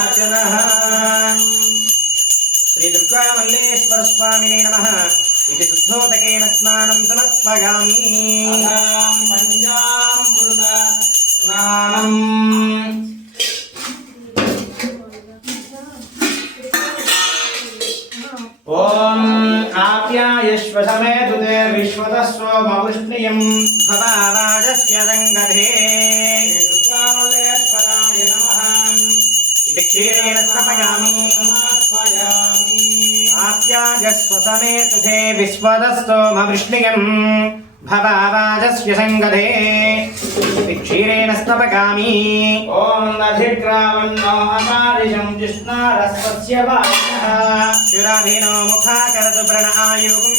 నీరాజనः శ్రీ దుర్గామల్లేశ్వర స్వామినే నమ ఇది శుద్ధోదకేన స్నానం సమర్పయామి పంచామృత స్నానం ఓం ఆప్యాయశ్వ సమేతుతే విశ్వతస్వమవృష్ణియం భవారాజస్య సంగధే దుర్గామల్లేశ్వరాయ నమః ఇది క్షీరేణ సమయామి సమర్పయామి ఆప్యాజస్వ సమేతుధే విశ్వదస్తోమవృష్ణియం భవారాజస్య సంగధే ఇది క్షీరేణ స్తపగామి ఓం దధిగ్రావన్నో అమారిషం జిష్ణారస్వస్య వాయినః శిరాభినో ముఖాకరతు ప్రణాయుగుం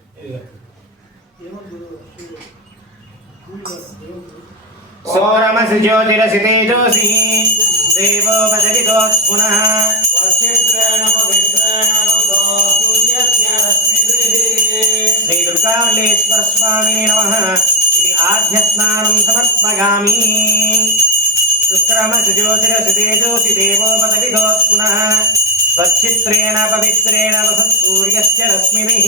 सोरमसि ज्योतिरसिते जोषि देवो बदलितो पुनः वर्षेत्रेण पवित्रेण सूर्यस्य रश्मिभिः श्रीदुर्गावल्लेश्वरस्वामिने नमः इति आद्यस्नानं समर्पयामि। सुक्रमसि ज्योतिरसिते देवो बदलितो पुनः स्वच्छित्रेण पवित्रेण वसत्सूर्यस्य रश्मिभिः।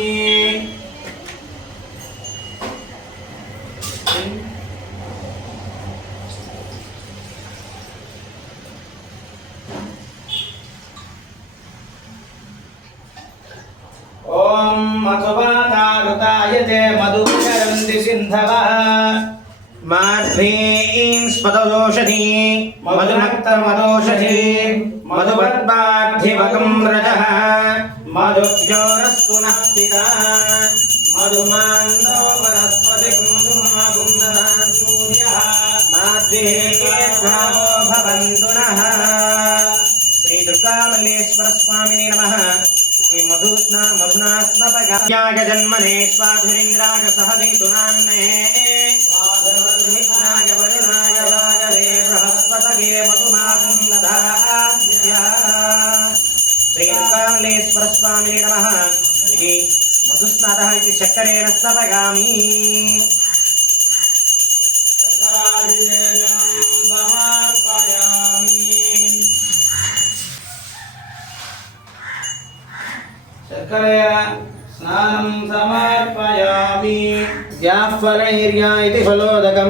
మధువాతారుతాయతే మధుచరంతి సింధవः మాధ్వీం స్పదోషధీ మధుమక్తమదోషధీ మధువర్బాధ్యవకం రజః మధుక్షోరస్తు నః పితా మధుమాన్నో వనస్పతిం మధుమాగుందధాన్ సూర్యः మాధ్వీర్గావో భవంతు నః శ్రీ దుర్గామల్లేశ్వర స్వామినే నమః శ్రీ మధుస్నా మధునా స్నపగాయ జన్మనే స్వాధురింద్రాగ సహదేతునామ్నే మిత్రాయ వరుణాయ వాగవే బృహస్పతగే మధుమాగం దదాద్య శ్రీ దుర్గామల్లేశ్వర స్వామినే నమః శర్కరేణ స్నానం సమర్పయామి వ్యాఫలైర్యా ఇది ఫలోదకం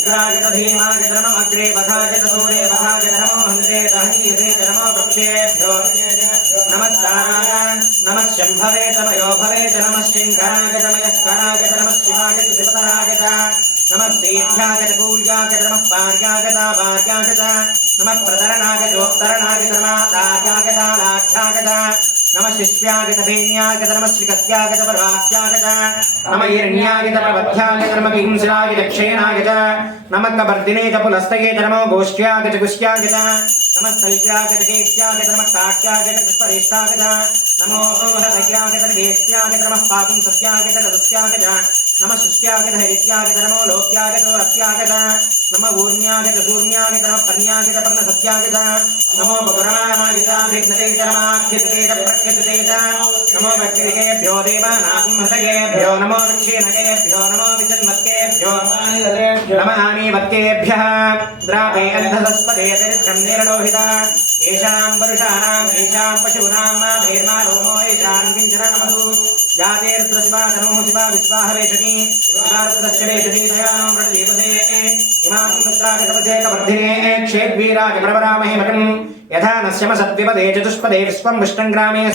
उग्राय भीमाय धर्ममग्रे वधाय सूरे वधाय धर्मो हन्त्रे दहनीयसे धर्मो वृक्षेभ्यो। नमस्काराय नमः शम्भवे तमयो भवेत नमः शृङ्खराय तमयस्कराय धर्मः शिवाय शिवतराय धर्मः पार्यागता भार्यागता नमः प्रतरणाय जोत्तरणाय नम शिष्यागतभेन्यागत नम श्रीकस्यागत परवाक्यागत नम हिरण्यागत प्रबध्यागत नम किंसरागत क्षयणागत नम कबर्दिने च पुलस्तये च नमो गोष्ठ्यागत गुष्ठ्यागत नम स्थल्यागत केक्ष्यागत नम काक्ष्यागत परेष्ठागत नमो हृदयागत वेष्ट्यागत नम पाकुं सत्यागत रदस्यागत नम शिष्यागत हरित्यागत नमो लोक्यागत रत्यागत नम ऊर्म्यागत सूर्म्यागत नम पर्ण्यागत पर्ण सत्यागत नमो बगुरामागिताभिघ्नते च नमाख्यते च प्रख्यते च नमो वक्रिकेभ्यो देवानां हृदयेभ्यो नमो विक्षीणकेभ्यो नमो विचन्मत्केभ्यो नमामि मत्केभ्यः द्रापे अन्धसस्पदे दरिद्रं निर्लोहिता येषां पुरुषाणां येषां पशूनां मा भेर्मा रोमो येषां किञ्चरणमधु यातेर्द्रशिवा तनुः शिवा विश्वाह वेषति शिवारुद्रस्य वेषति दयानो मृडदीपसे इमां ేకవర్ధినే క్షేద్వీరాజ ప్రవరామహే మఠం. యథా నశ్యమ సద్విపదే చతుష్పదే విశ్వం విష్ణం గ్రామే.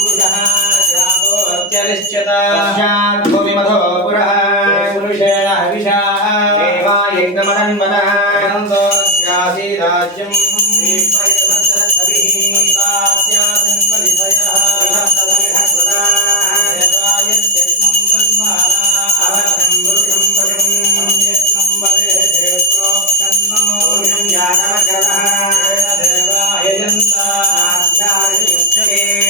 శ్యామోర్చరిశ్చతామధో పురః పురుషేణ హవిషా దేవాయజ్ఞమనన్మనః రాజ్యం Yeah.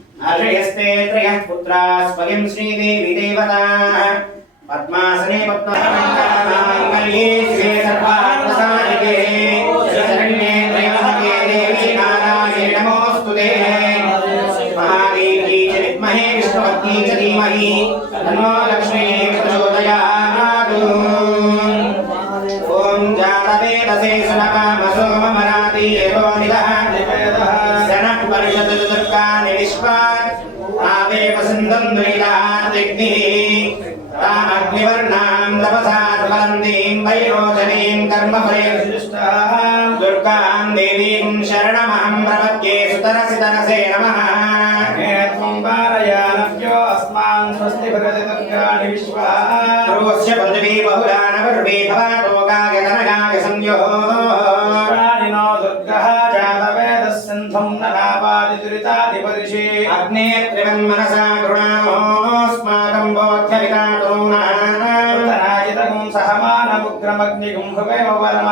अर्षयस्ते त्रयः पुत्राः स्वयं श्रीदेवी देवताः पद्मासने पद्ममङ्गलमाङ्गल्ये शिवे सर्वात्मसादिके शरण्ये त्र्यम्बके देवी नारायणे नमोऽस्तु ते महादेवी च विद्महे विष्णुपत्नी च धीमहि तन्नो लक्ष्मीः శ్రీయుతరసితరసే నమ పారయానభ్యో అస్మాన్ స్వస్తి భగతి తత్కాని విశ్వాస్య బంధువీ బహుళానవర్వే భవాటోకాయ తనగాయ సంయో ప్రాణినో దుర్గః జాతవేదస్సింధం ననాపాదితురితాధిపరిషే అగ్నే త్రివన్మనసా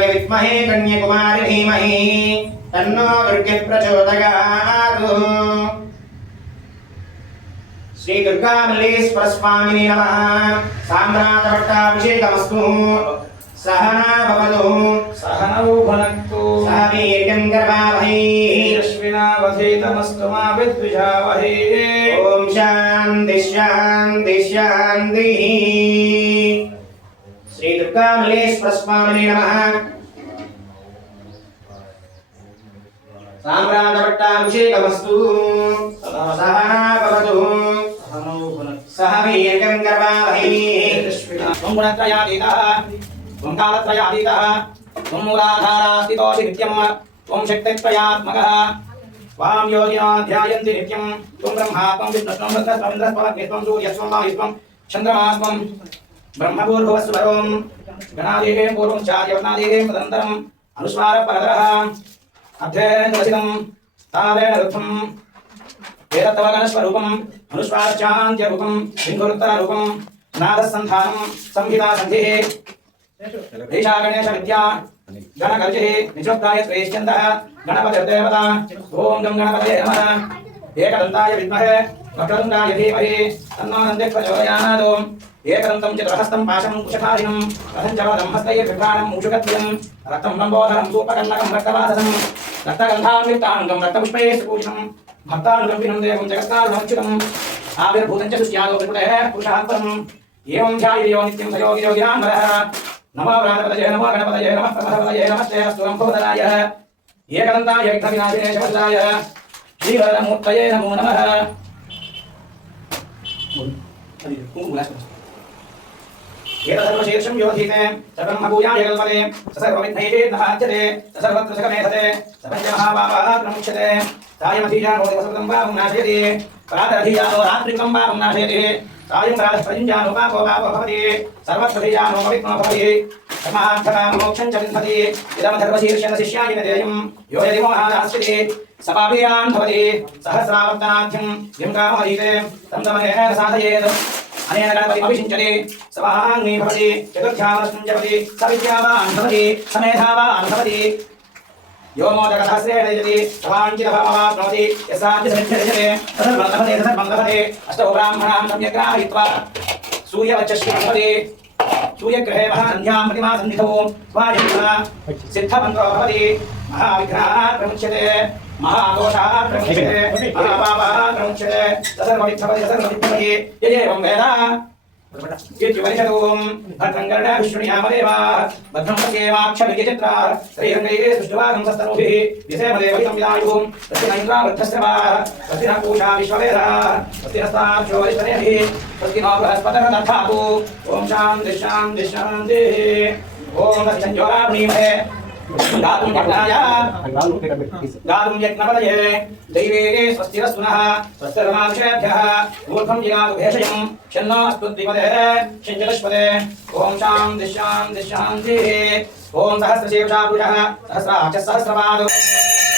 कात्यायनाय विद्महे कन्याकुमारि धीमहि तन्नो दुर्गे प्रचोदयात् श्री दुर्गामल्लेश्वरस्वामिने नमः साम्राटभट्टाभिषेकमस्तु सहना भवतु సహనౌ భనక్తు सह वीर्यं गर्भावहै అశ్వినావధీతమస్తు మా విద్విషావహే ॐ शान्ति शान्ति शान्तिः దుర్గామలేశ్వరస్వామిని నమ సామ్రాటపట్టాభిషేకమస్తు సహాభవతు సహ వీర్గం గర్వావహై గుణత్రయాతీతః త్వం కాలత్రయాతీతः త్వం మూలాధారాస్థితోసి నిత్యం త్వం శక్తిత్రయాత్మకः వాం యోగినా ధ్యాయంతి నిత్యం త్వం బ్రహ్మా త్వం విష్ణు త్వం చంద్రస్వం సూర్యస్వం చంద్రమాస్వం ब्रह्मपूर्भवस्वरं गणादेवीं पूर्वं चार्यवनादेवीं तदन्तरम् अनुस्वारपरदरः अध्ययनरचितं तावेन रथं वेदतवगणस्वरूपम् अनुस्वारचान्त्यरूपं सिंहुरुत्तररूपं नादसन्धानं संहितासन्धिः ईशा गणेशविद्या गणकर्जिः निजप्रायत्रयश्चन्दः गणपतिर्देवता ॐ गं गणपते नमः ఏకదంతాయ విద్మహే వక్రతుండాయ ధీమహి తన్నోనందే ప్రచోదయానాద్ ఏకదంతం చతురహస్తం పాశం కుశకారిణం రథం చ వదం విభ్రాణం మూషకత్వం రక్తం లంబోదరం సూపకర్ణకం రక్తవాసనం రక్తగంధాన్వితాంగం రక్తపుష్పై సుపూషణం భక్తానుగంపినం దేవం జగత్కారుణమచ్యుతం ఆవిర్భూతం చ సుష్యాదో విపుటः పురుషాత్మం ఏవం ధ్యాయో నిత్యం సయోగి యోగినామరः నమో ప్రాణపతయే నమో గణపతయే నమః ప్రమథపతయే నమస్తే అస్తు రంభోదరాయ. ఏకదంతాయ విఘ్నవినాశినే శమదాయ శ్రీవరమూర్తయే నమో నమ. అది కుంకుమ లాస్ట్ ఏతసర్వశీర్షం యోధీతే సబ్రహ్మభూయాయ కల్పతే ససర్వవిఘ్నైతే నహాచ్యతే ససర్వత్ర సకమేధతే సపంచమహాపాపాత్రముచ్యతే సాయమధీజానో దివసృతం పాపం నాశయతి ప్రాతరధీజానో రాత్రికం పాపం నాశయతి సాయం ప్రాతఃప్రయుంజానో పాపో పాపో భవతి సర్వత్ర ధీయానో పవిత్రో భవతి मोक्षं च विद्मति इदमधर्मशीर्षेण शिष्याय विधेयं यो यदि मोहानाश्रिते सपाभियान् भवति सहस्रावर्तनाख्यं यं कामहरीते तं तमनेन साधयेत् अनेन गणपतिमभिषिञ्चते सवाहाङ्गी भवति चतुर्थ्यामस्मिन् जपति स विद्यावान् भवति समेधावान् भवति यो मोदकसहस्रेण यजति भवाञ्चितभावाप्नोति यस्याञ्चिसमिच्छते तसर्वं लभते तसर्वं लभते अष्टौ ब्राह्मणां सम्यग्राहयित्वा सूर्यवचश्वं भवति సూర్యగ్రహే మహాసంధ్యాం ప్రతిమా సంధితో వాయుమా సిద్ధమంత్రో భవతి మహావిఘ్నాः ప్రముచ్యతే. మహాదోషాः ప్రముచ్యతే. మహాపాపాः ప్రముచ్యతే. ససర్వమిత్రపతి ససర్వమిత్రపతి యదేవం వేద. यज्जुवरिषदोम् भद्रङ्गरणा विष्णुयामदेवाः भद्रङ्गेवाक्षभिगचित्राः श्रीरङ्गैः सुष्टुवागंसस्तनूभिः दिशेमदेवैतम्यायुः तस्य नैन्द्रावृद्धश्रवाः तस्य न पूषा विश्ववेदाः तस्य नस्ताक्षोरिस्तनेभिः तस्य नो बृहस्पतः दधातु ॐ शान्तिः शान्तिः शान्तिः। ॐ सञ्जोरामणीमहे दातुं घटनाय दातुं यज्ञपदये दैवे स्वस्तिरस्तुनः स्वस्तिरमानुषेभ्यः मूर्धं जिनातु भेषजं शन्नो अस्तुद्विपदे शिञ्जलश्वदे ॐ शां दिशां दिशान्तिः ॐ सहस्रशीर्षा पुरुषः सहस्राक्ष सहस्रपादः